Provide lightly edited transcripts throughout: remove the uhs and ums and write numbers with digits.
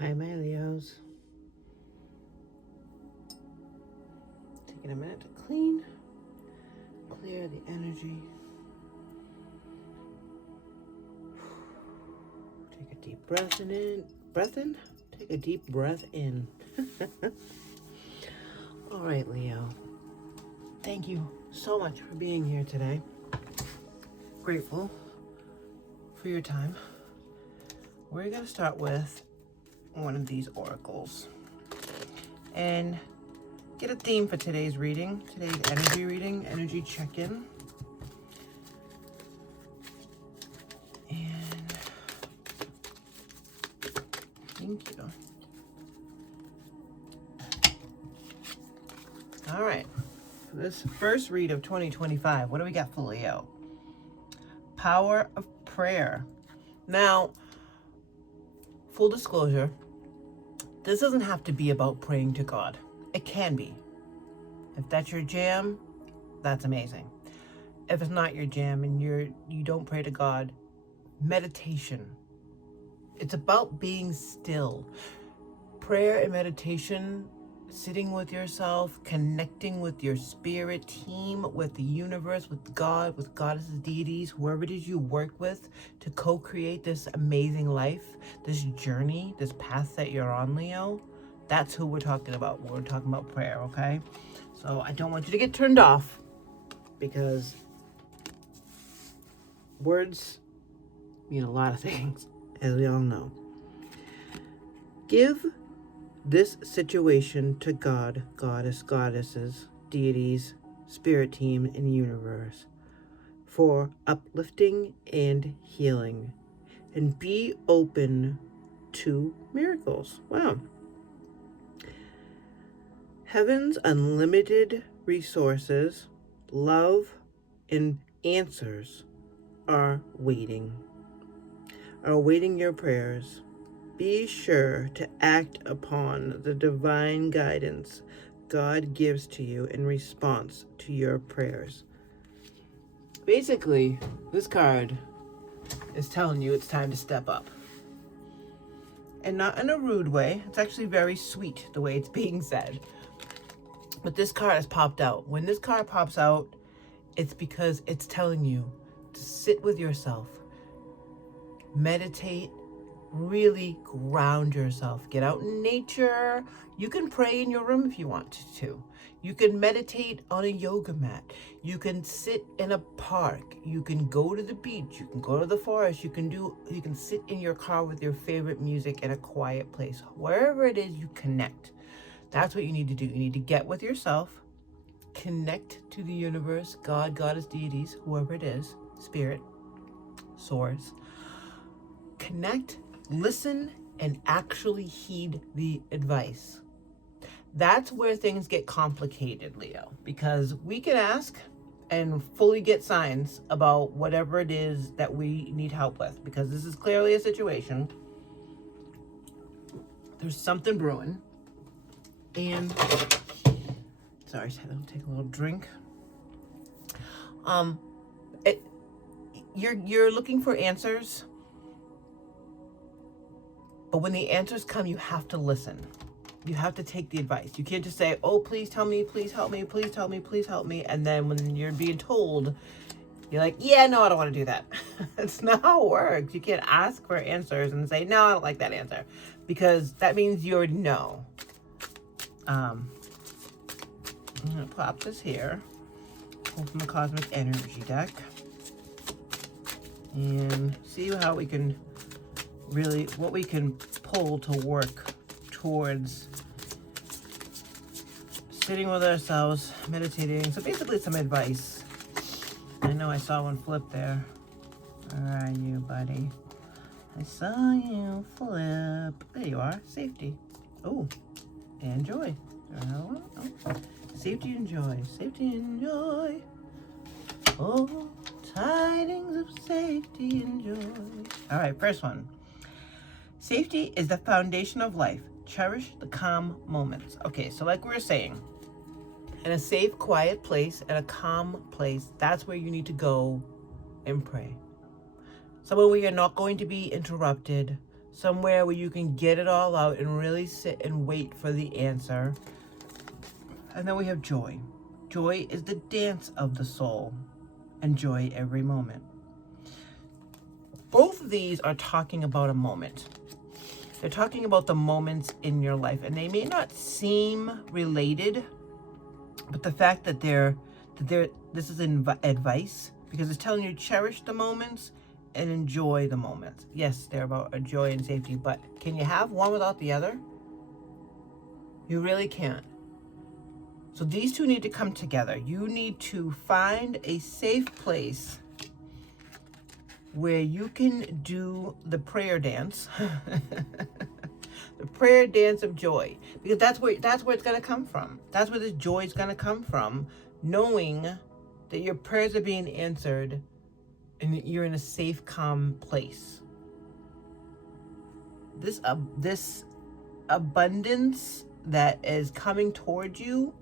Hi, my Leos. Taking a minute to clear the energy. Take a deep breath in. Take a deep breath in. All right, Leo. Thank you so much for being here today. Grateful for your time. We're going to start with one of these oracles and get a theme for today's reading, today's energy reading, energy check-in. And thank you. All right, for this first read of 2025, what do we got for Leo? Power of prayer. Now, full disclosure, this doesn't have to be about praying to God. It can be. If that's your jam, that's amazing. If it's not your jam and you don't pray to God, meditation. It's about being still. Prayer and meditation, sitting with yourself, connecting with your spirit team, with the universe, with God, with goddesses, deities, whoever it is you work with to co-create this amazing life, this journey, this path that you're on, Leo. That's who we're talking about. We're talking about prayer, okay? So I don't want you to get turned off because words mean a lot of things, as we all know. Give this situation to God, goddess, goddesses, deities, spirit team, and universe for uplifting and healing. And be open to miracles. Wow. Heaven's unlimited resources, love, and answers are awaiting your prayers. Be sure to act upon the divine guidance God gives to you in response to your prayers. Basically, this card is telling you it's time to step up. And not in a rude way. It's actually very sweet the way it's being said. But this card has popped out. When this card pops out, it's because it's telling you to sit with yourself, meditate, really ground yourself. Get out in nature. You can pray in your room if you want to. You can meditate on a yoga mat. You can sit in a park. You can go to the beach. You can go to the forest. You can sit in your car with your favorite music in a quiet place. Wherever it is, you connect. That's what you need to do. You need to get with yourself, connect to the universe, God, goddess, deities, whoever it is, spirit, source. Connect, listen, and actually heed the advice. That's where things get complicated, Leo, because we can ask and fully get signs about whatever it is that we need help with, because this is clearly a situation. There's something brewing. And sorry, I'll take a little drink. You're looking for answers, but when the answers come, you have to listen. You have to take the advice. You can't just say, "Oh, please tell me, please help me, please tell me, please help me," and then when you're being told, you're like, "Yeah, no, I don't want to do that." That's not how it works. You can't ask for answers and say, "No, I don't like that answer," because that means you already know. I'm gonna pop this here, pull from the Cosmic Energy deck, and see how we can what we can pull to work towards sitting with ourselves, meditating. So basically some advice. I know I saw one flip there. Where are you, buddy? I saw you flip. There you are. Safety. Oh, and joy. Oh. Safety and joy. Safety and joy. Oh, tidings of safety and joy. All right, first one. Safety is the foundation of life. Cherish the calm moments. Okay, so like we were saying, in a safe, quiet place, in a calm place, that's where you need to go and pray. Somewhere where you're not going to be interrupted, somewhere where you can get it all out and really sit and wait for the answer. And then we have joy. Joy is the dance of the soul. Enjoy every moment. Both of these are talking about a moment. They're talking about the moments in your life, and they may not seem related, but the fact that this is advice, because it's telling you cherish the moments and enjoy the moments. Yes, they're about joy and safety, but can you have one without the other? You really can't. So these two need to come together. You need to find a safe place where you can do the prayer dance, the prayer dance of joy, because that's where it's going to come from. That's where this joy is going to come from, knowing that your prayers are being answered and that you're in a safe, calm place. This abundance that is coming towards you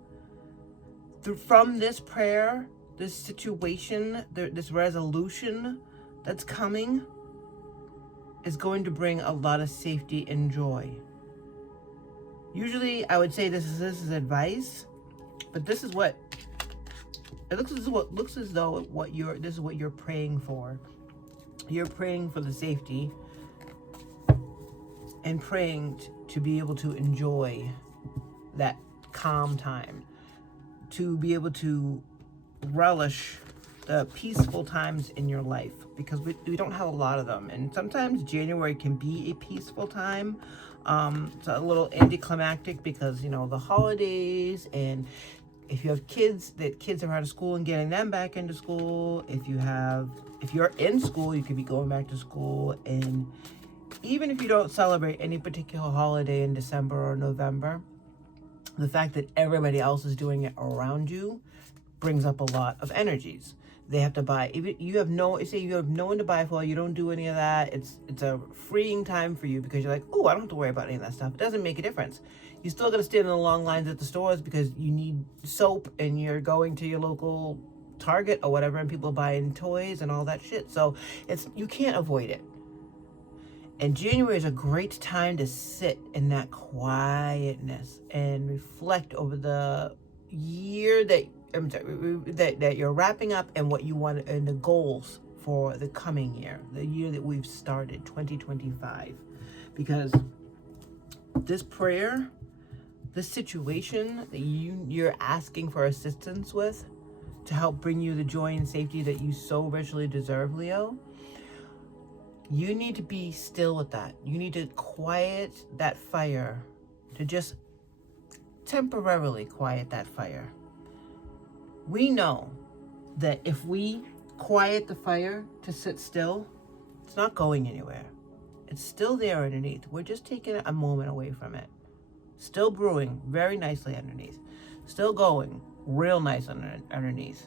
from this prayer, this situation, this resolution that's coming, is going to bring a lot of safety and joy. Usually I would say this is advice, but this is what it looks as though this is what you're praying for. You're praying for the safety and praying to be able to enjoy that calm time, to be able to relish the peaceful times in your life, because we don't have a lot of them. And sometimes January can be a peaceful time. It's a little anticlimactic because, you know, the holidays, and if you have kids are out of school and getting them back into school, if you're in school, you could be going back to school. And even if you don't celebrate any particular holiday in December or November, the fact that everybody else is doing it around you brings up a lot of energies. They have to buy. If you have no one to buy for, you don't do any of that. It's a freeing time for you, because you're like, oh, I don't have to worry about any of that stuff. It doesn't make a difference. You still got to stand in the long lines at the stores because you need soap, and you're going to your local Target or whatever, and people are buying toys and all that shit. So you can't avoid it. And January is a great time to sit in that quietness and reflect over the year that you're wrapping up, and what you want, and the goals for the coming year, the year that we've started, 2025. Because this prayer, this situation that you're asking for assistance with to help bring you the joy and safety that you so richly deserve, Leo, you need to be still with that. You need to quiet that fire, to just temporarily quiet that fire. We know that if we quiet the fire to sit still, it's not going anywhere. It's still there underneath. We're just taking a moment away from it. Still brewing very nicely underneath. Still going real nice underneath.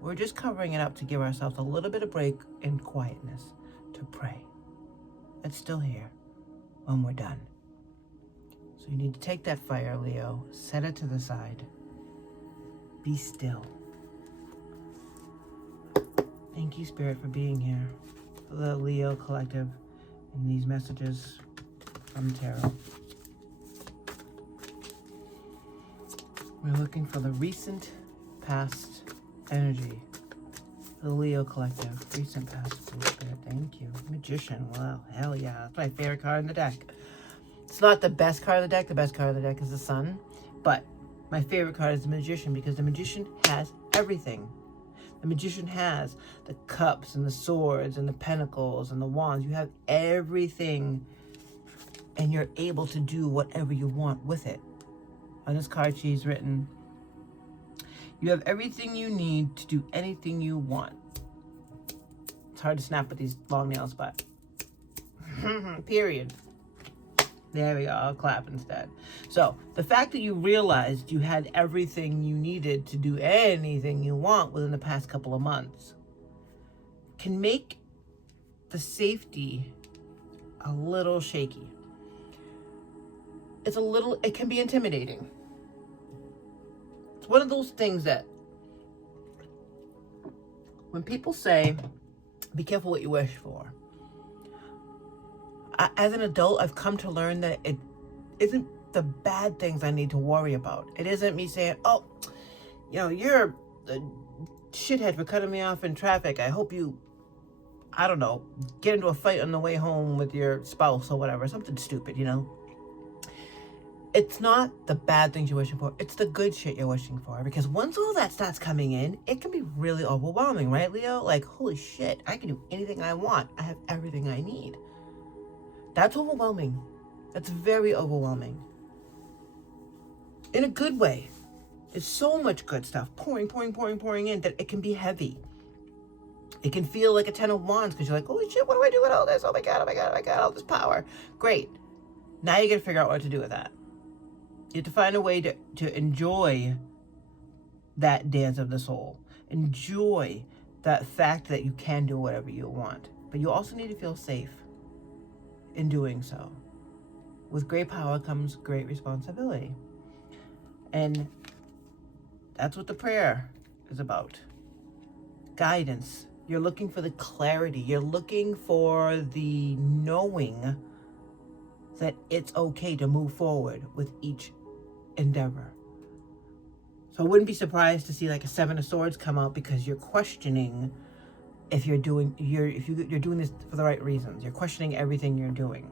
We're just covering it up to give ourselves a little bit of break and quietness to pray. It's still here when we're done. So you need to take that fire, Leo, set it to the side. Be still. Thank you, Spirit, for being here, for the Leo Collective, and these messages from Tarot. We're looking for the recent past energy, the Leo Collective, recent past. Spirit, thank you. Magician, wow, hell yeah. That's my favorite card in the deck. It's not the best card of the deck. The best card of the deck is the Sun. But my favorite card is the Magician, because the Magician has everything. The Magician has the cups and the swords and the pentacles and the wands. You have everything, and you're able to do whatever you want with it. On this card, she's written, you have everything you need to do anything you want. It's hard to snap with these long nails, but period. There we go. I'll clap instead. So the fact that you realized you had everything you needed to do anything you want within the past couple of months can make the safety a little shaky. It can be intimidating. It's one of those things that when people say, be careful what you wish for, as an adult, I've come to learn that it isn't the bad things I need to worry about. It isn't me saying, oh, you're a shithead for cutting me off in traffic. I hope you, I don't know, get into a fight on the way home with your spouse or whatever. Something stupid, It's not the bad things you're wishing for. It's the good shit you're wishing for. Because once all that starts coming in, it can be really overwhelming, right, Leo? Like, holy shit, I can do anything I want. I have everything I need. That's overwhelming. That's very overwhelming. In a good way. It's so much good stuff pouring in that it can be heavy. It can feel like a 10 of wands because you're like, holy shit, what do I do with all this? Oh my God, all this power. Great. Now you got to figure out what to do with that. You have to find a way to enjoy that dance of the soul. Enjoy that fact that you can do whatever you want. But you also need to feel safe in doing so. With great power comes great responsibility. And that's what the prayer is about. Guidance. You're looking for the clarity. You're looking for the knowing that it's okay to move forward with each endeavor. So I wouldn't be surprised to see like a 7 of Swords come out because you're questioning if you're doing this for the right reasons. You're questioning everything you're doing.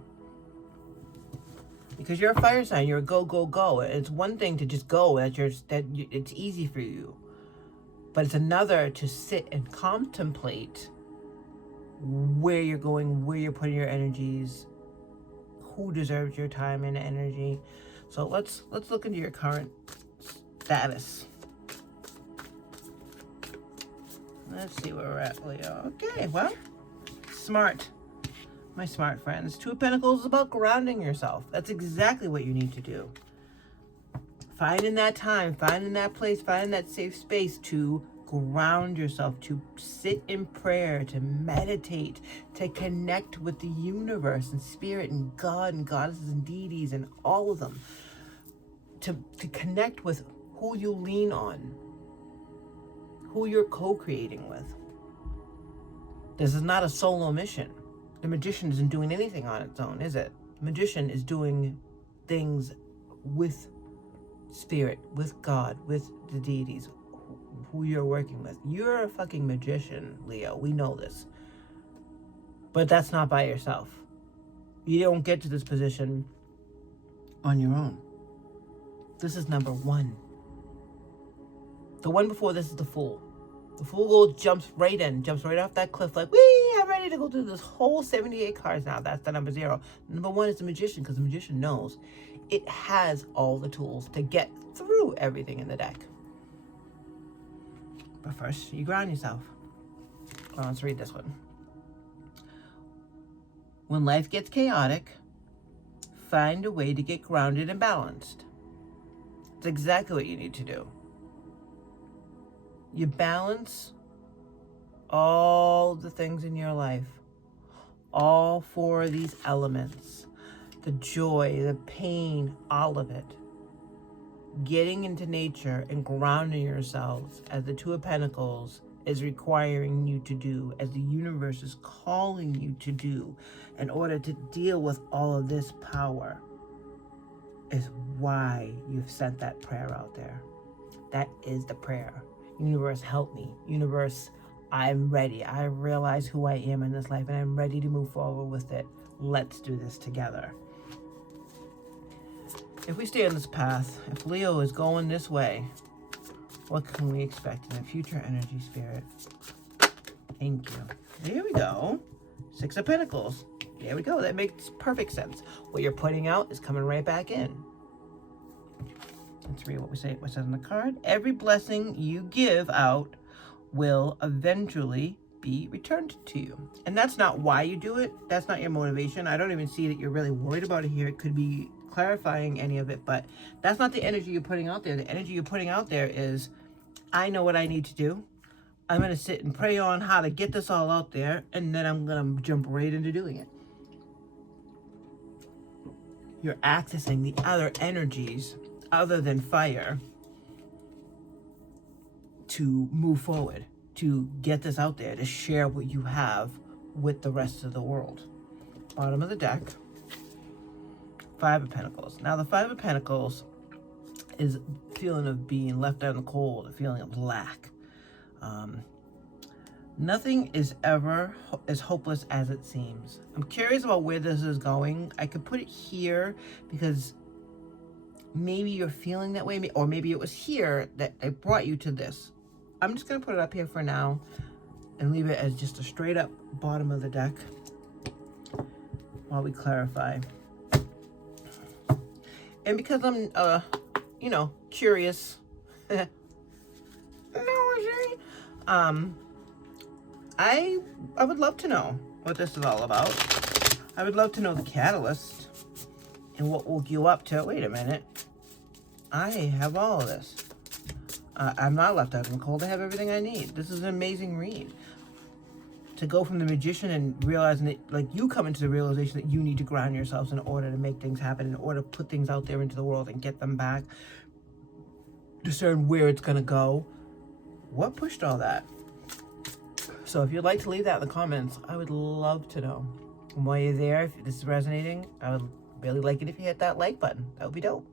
Because you're a fire sign, you're a go. It's one thing to just go, it's easy for you. But it's another to sit and contemplate where you're going, where you're putting your energies, who deserves your time and energy. So let's look into your current status. Let's see where we're at, Leo. Okay, well, smart. My smart friends. 2 of Pentacles is about grounding yourself. That's exactly what you need to do. Finding that time, finding that place, finding that safe space to ground yourself, to sit in prayer, to meditate, to connect with the universe and spirit and God and goddesses and deities and all of them. To connect with who you lean on, who you're co-creating with. This is not a solo mission. The magician isn't doing anything on its own, is it? The magician is doing things with spirit, with God, with the deities, who you're working with. You're a fucking magician, Leo. We know this. But that's not by yourself. You don't get to this position on your own. This is number 1. The one before this is the Fool. The Fool jumps right off that cliff like, wee, I'm ready to go through this whole 78 cards now. That's the number 0. Number 1 is the Magician, because the Magician knows it has all the tools to get through everything in the deck. But first, you ground yourself. Well, let's read this one. When life gets chaotic, find a way to get grounded and balanced. It's exactly what you need to do. You balance all the things in your life, all 4 of these elements, the joy, the pain, all of it. Getting into nature and grounding yourselves, as the 2 of Pentacles is requiring you to do, as the universe is calling you to do, in order to deal with all of this power, is why you've sent that prayer out there. That is the prayer. Universe, help me. Universe, I'm ready. I realize who I am in this life and I'm ready to move forward with it. Let's do this together. If we stay on this path, if Leo is going this way, what can we expect in the future, energy spirit? Thank you. There we go. 6 of Pentacles. There we go. That makes perfect sense. What you're putting out is coming right back in. Let's read what says on the card. Every blessing you give out will eventually be returned to you. And that's not why you do it. That's not your motivation. I don't even see that you're really worried about it here. It could be clarifying any of it, but that's not the energy you're putting out there. The energy you're putting out there is, I know what I need to do. I'm going to sit and pray on how to get this all out there, and then I'm going to jump right into doing it. You're accessing the other energies other than fire to move forward, to get this out there, to share what you have with the rest of the world. bottom of the deck, Five of Pentacles. Now, the Five of Pentacles is a feeling of being left out in the cold, a feeling of lack. Nothing is ever as hopeless as it seems. I'm curious about where this is going. I could put it here because maybe you're feeling that way, or maybe it was here that brought you to this. I'm just going to put it up here for now and leave it as just a straight up bottom of the deck while we clarify. And because I'm, you know, curious, I would love to know what this is all about. I would love to know the catalyst and what woke you up to. Wait a minute. I have all of this. I'm not left out in the cold. I have everything I need. This is an amazing read. To go from the Magician and realizing that, like, you come into the realization that you need to ground yourselves in order to make things happen, in order to put things out there into the world and get them back. Discern where it's going to go. What pushed all that? So if you'd like to leave that in the comments, I would love to know. And while you're there, if this is resonating, I would really like it if you hit that like button. That would be dope.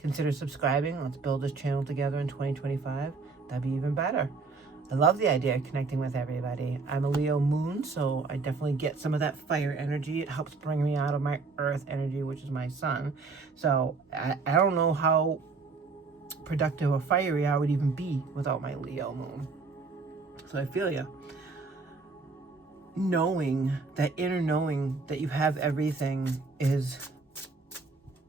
Consider subscribing. Let's build this channel together in 2025. That'd be even better. I love the idea of connecting with everybody. I'm a Leo moon, so I definitely get some of that fire energy. It helps bring me out of my earth energy, which is my sun. So I don't know how productive or fiery I would even be without my Leo moon. So I feel you. Knowing, that inner knowing that you have everything is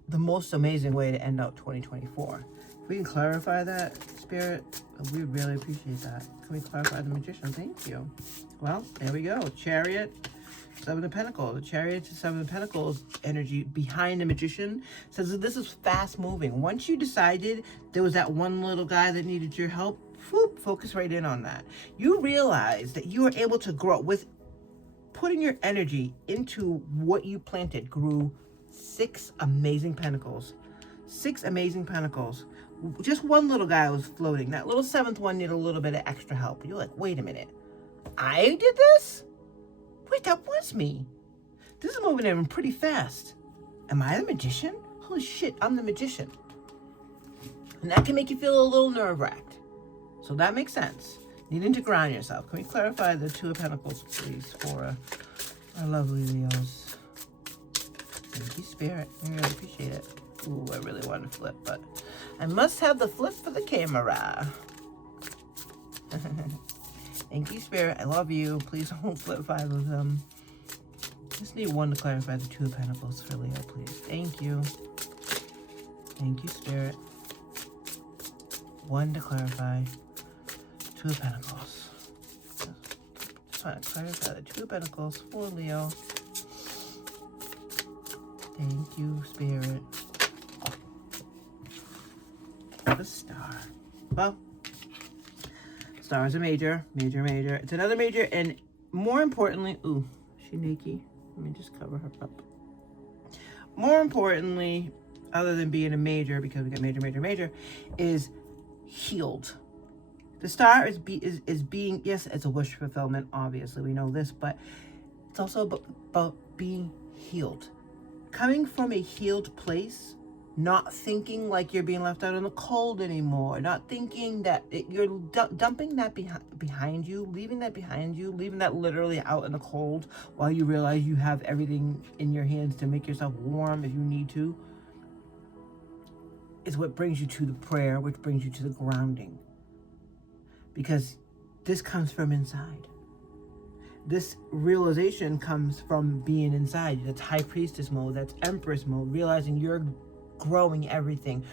the most amazing way to end out 2024. If we can clarify that, Spirit, we really appreciate that. Can we clarify the Magician? Thank you. Well, there we go. Chariot, Seven of Pentacles. The Chariot to Seven of Pentacles energy behind the Magician says that this is fast moving. Once you decided there was that one little guy that needed your help, whoop, focus right in on that. You realize that you are able to grow with putting your energy into what you planted. Grew 6 amazing pentacles. 6 amazing pentacles. Just one little guy was floating. That little 7th one needed a little bit of extra help. You're like, wait a minute. I did this? Wait, that was me. This is moving in pretty fast. Am I the Magician? Holy shit, I'm the Magician. And that can make you feel a little nerve-wracked. So that makes sense. Needing to ground yourself. Can we clarify the Two of Pentacles, please, for our lovely Leos? Thank you, Spirit. I really appreciate it. Ooh, I really want to flip, but I must have the flip for the camera. Thank you, Spirit. I love you. Please don't flip 5 of them. Just need one to clarify the Two of Pentacles for Leo, please. Thank you. Thank you, Spirit. One to clarify. Two of Pentacles. Just want to clarify the Two of Pentacles for Leo. Thank you, Spirit. The Star. Well, Star is a major. It's another major, and more importantly, ooh, she naked. Let me just cover her up. More importantly, other than being a major, because we got major, is healed. The Star is being, yes, it's a wish fulfillment, obviously, we know this, but it's also about being healed. Coming from a healed place, not thinking like you're being left out in the cold anymore, not thinking that you're dumping that behind you, leaving that literally out in the cold while you realize you have everything in your hands to make yourself warm if you need to, is what brings you to the prayer, which brings you to the grounding. Because this comes from inside. This realization comes from being inside. That's High Priestess mode, that's Empress mode, realizing you're growing everything,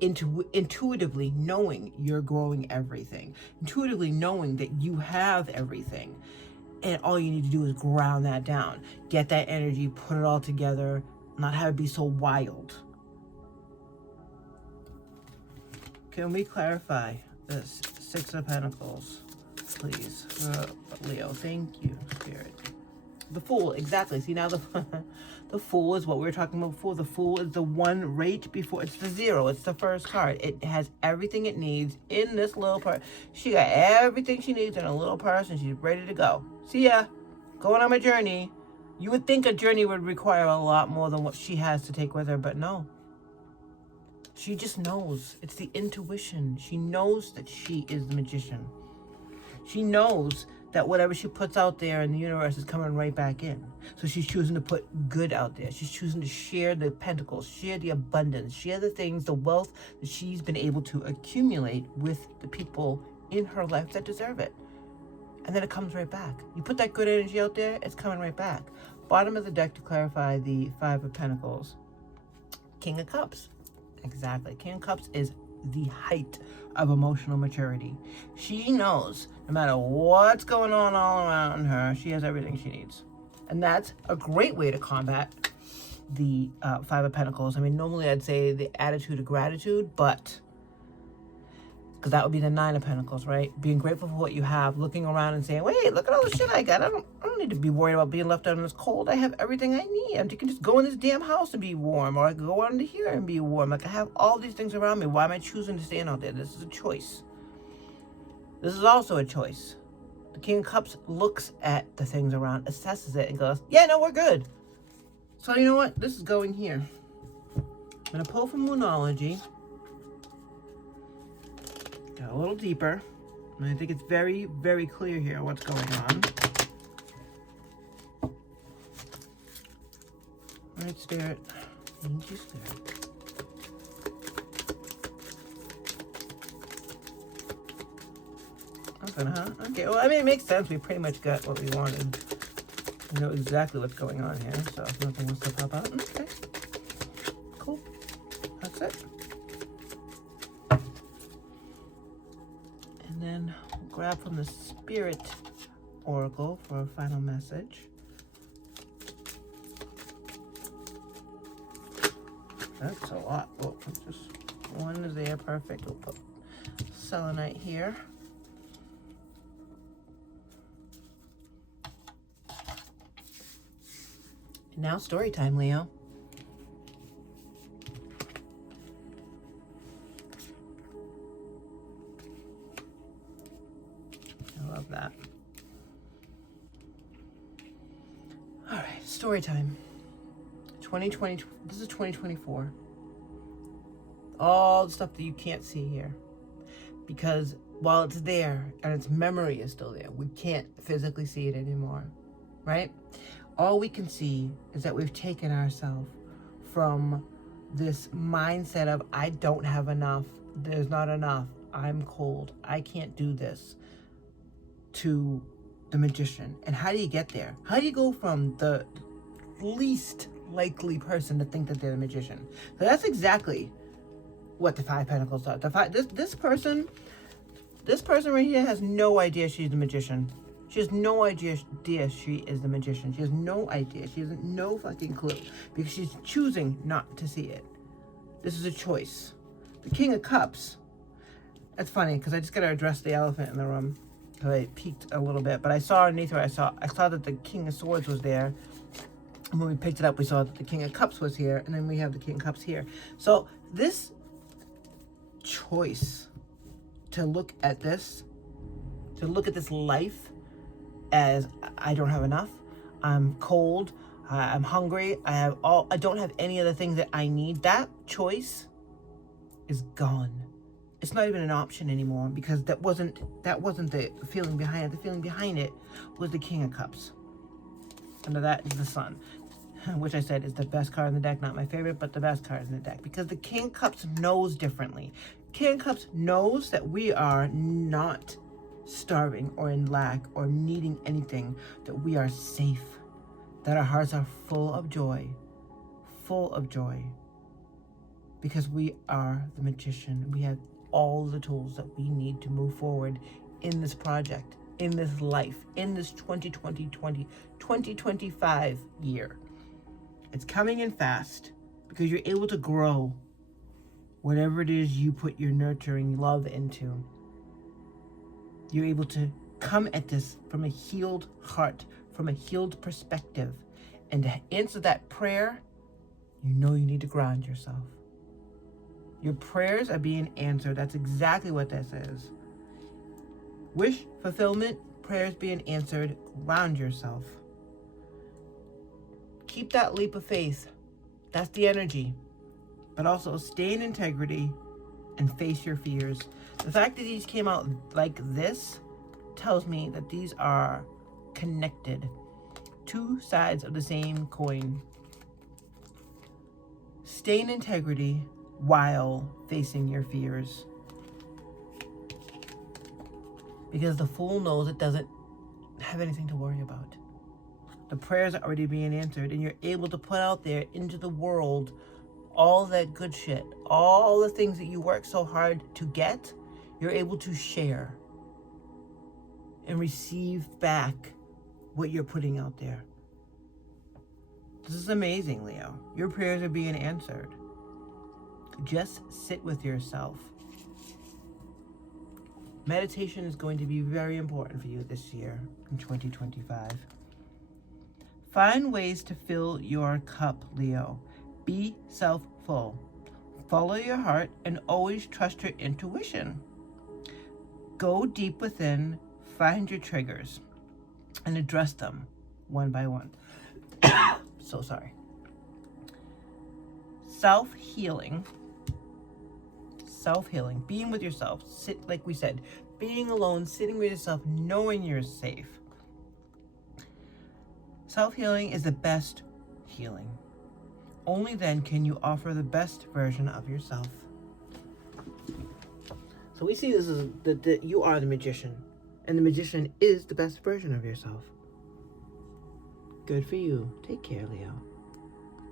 intuitively knowing you're growing everything, intuitively knowing that you have everything, and all you need to do is ground that down, get that energy, put it all together, not have it be so wild. Can we clarify this Six of Pentacles, please, for Leo? Thank you, Spirit. The Fool, exactly. See, now the Fool is what we were talking about before. The Fool is the one right before, it's the 0. It's the first card. It has everything it needs in this little part. She got everything she needs in a little purse, and she's ready to go. See ya. Going on my journey. You would think a journey would require a lot more than what she has to take with her, but no. She just knows. It's the intuition. She knows that she is the magician. She knows that whatever she puts out there in the universe is coming right back in. So she's choosing to put good out there. She's choosing to share the pentacles, share the abundance, share the things, the wealth that she's been able to accumulate with the people in her life that deserve it. And then it comes right back. You put that good energy out there, it's coming right back. Bottom of the deck to clarify the Five of Pentacles. King of Cups. Exactly. King of Cups is the height of emotional maturity. She knows no matter what's going on all around her, she has everything she needs. And that's a great way to combat the Five of Pentacles. I mean, normally I'd say the attitude of gratitude, but because that would be the Nine of Pentacles, right? Being grateful for what you have, looking around and saying, wait, look at all the shit I got. I don't need to be worried about being left out in this cold. I have everything I need. I can just go in this damn house and be warm, or I can go out into here and be warm. Like, I have all these things around me. Why am I choosing to stand out there? This is a choice. This is also a choice. The King of Cups looks at the things around, assesses it, and goes, yeah, no, we're good. So you know what? This is going here. I'm going to pull from Moonology. Go a little deeper. And I think it's very, very clear here what's going on. All right, Spirit. Thank you, Spirit. Nothing, huh? Okay, well, I mean, it makes sense. We pretty much got what we wanted. We know exactly what's going on here, so if nothing wants to pop out, okay. Cool. That's it. And then we'll grab from the Spirit Oracle for a final message. That's a lot. Well, just one is there. Perfect. We'll put selenite here. And now story time, Leo. I love that. All right, story time. 2020, this is 2024. All the stuff that you can't see here. Because while it's there and its memory is still there, we can't physically see it anymore, right? All we can see is that we've taken ourselves from this mindset of, I don't have enough, there's not enough, I'm cold, I can't do this, to the magician. And how do you get there? How do you go from the least likely person to think that they're the magician? So that's exactly what the Five Pentacles does. This person right here has no idea she's the magician. She has no idea she is the magician. She has no idea. She has no fucking clue because she's choosing not to see it. This is a choice. The King of Cups. That's funny because I just got to address the elephant in the room. Because I peeked a little bit, but I saw underneath her. I saw that the King of Swords was there. And when we picked it up, we saw that the King of Cups was here, and then we have the King of Cups here. So this choice to look at this life as, I don't have enough, I'm cold, I'm hungry, I don't have any of the things that I need. That choice is gone. It's not even an option anymore because that wasn't the feeling behind it. The feeling behind it was the King of Cups. Under that is the Sun, which I said is the best card in the deck. Not my favorite, but the best card in the deck because the King of Cups knows differently. King of Cups knows that we are not starving or in lack or needing anything, that we are safe, that our hearts are full of joy, because we are the magician. We have all the tools that we need to move forward in this project, in this life, in this 2025 year. It's coming in fast because you're able to grow whatever it is you put your nurturing love into. You're able to come at this from a healed heart, from a healed perspective. And to answer that prayer, you know you need to ground yourself. Your prayers are being answered. That's exactly what this is. Wish fulfillment, prayers being answered. Ground yourself. keep that leap of faith. That's the energy. But also stay in integrity and face your fears. The fact that these came out like this tells me that these are connected. Two sides of the same coin. Stay in integrity while facing your fears. Because the Fool knows it doesn't have anything to worry about. The prayers are already being answered, and you're able to put out there into the world all that good shit, all the things that you work so hard to get, you're able to share and receive back what you're putting out there. This is amazing, Leo. Your prayers are being answered. Just sit with yourself. Meditation is going to be very important for you this year in 2025. Find ways to fill your cup, Leo. Be self-full. Follow your heart and always trust your intuition. Go deep within, find your triggers, and address them one by one. So sorry. Self-healing, being with yourself, like we said, being alone, sitting with yourself, knowing you're safe. Self-healing is the best healing. Only then can you offer the best version of yourself. So we see this as that you are the magician, and the magician is the best version of yourself. Good for you. Take care, Leo.